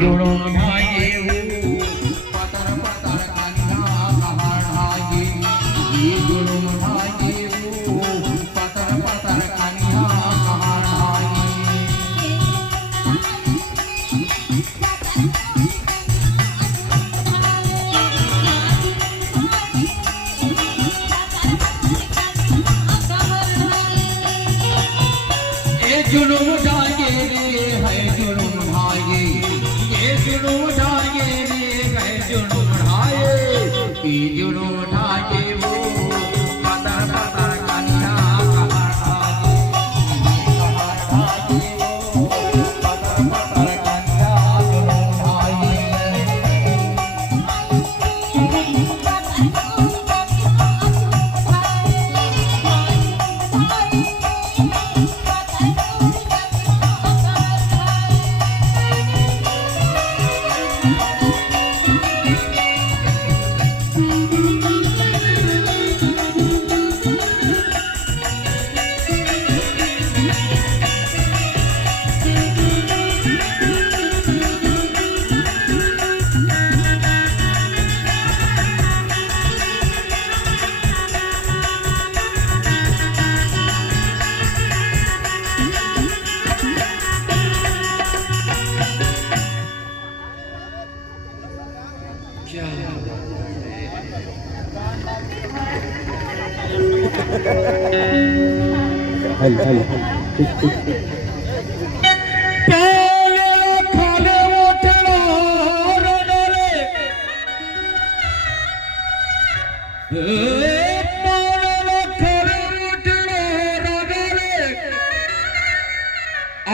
जुड़ो ढाये पतर पतर कन्या कहाड़ाये ये जुड़ो ढाये पतर पतर कन्या कहाड़ाये ये जुड़ो ढाये रे है जुड़ो ढाये ये जुड़ो ढाये रे है जुड़ो ढाये ये जुड़ो ढाये वो पतर पतर कन्या कहाड़ाये वो पतर पतर कन्या जुड़ो ढाये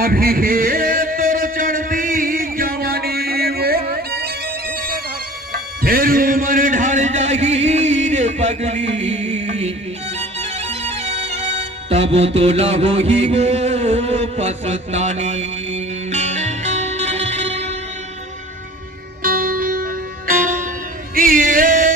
अभी हे तोर चढ़ती जवानी वो फिर उम्र ढल जागी रे पगली तब तो लगो ही वो पछतानी ये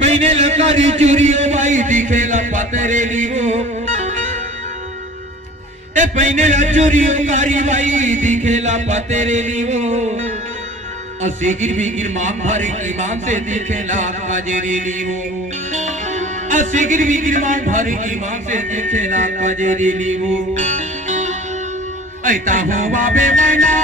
पहने लकारी चूरियो भाई दिखेला पतरेली वो ए पहने चूरियो कारी भाई दिखेला पतरेली वो असीगिर बिगिर मांग भर की मांग से दिखेला पजरेली वो असीगिर बिगिर मांग भर की मांग से दिखेला पजरेली वो ऐता हो बाबे मैना